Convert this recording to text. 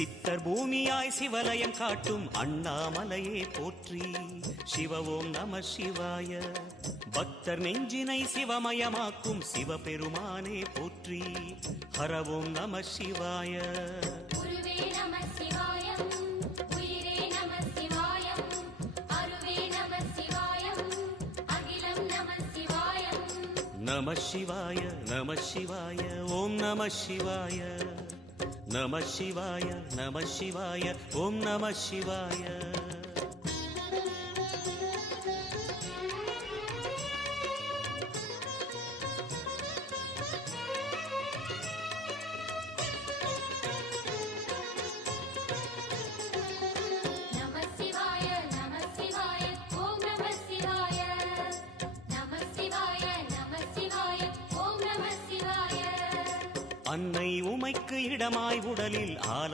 சித்தர் பூமியாய் சிவலயம் காட்டும் அண்ணாமலையே போற்றி. சிவ ஓம் நம சிவாய. பக்தர் நெஞ்சினை சிவமயமாக்கும் சிவபெருமானே போற்றி. ஹர ஓம் நம சிவாய. குருவே நம சிவாயம், உயிரே நம சிவாயம், அருவே நம சிவாயம், அகிலம் நம சிவாயம். நம சிவாய நம சிவாய ஓம் நம சிவாய. நம சிவாய நம சிவாய ஓம் நம சிவாய. நம சிவாய நம சிவாய ஓம் நம சிவாய. நம சிவாய நம சிவாய ஓம் நம சிவாய. அன்னை உமைக்கு இடமாய் உடலில் ஆல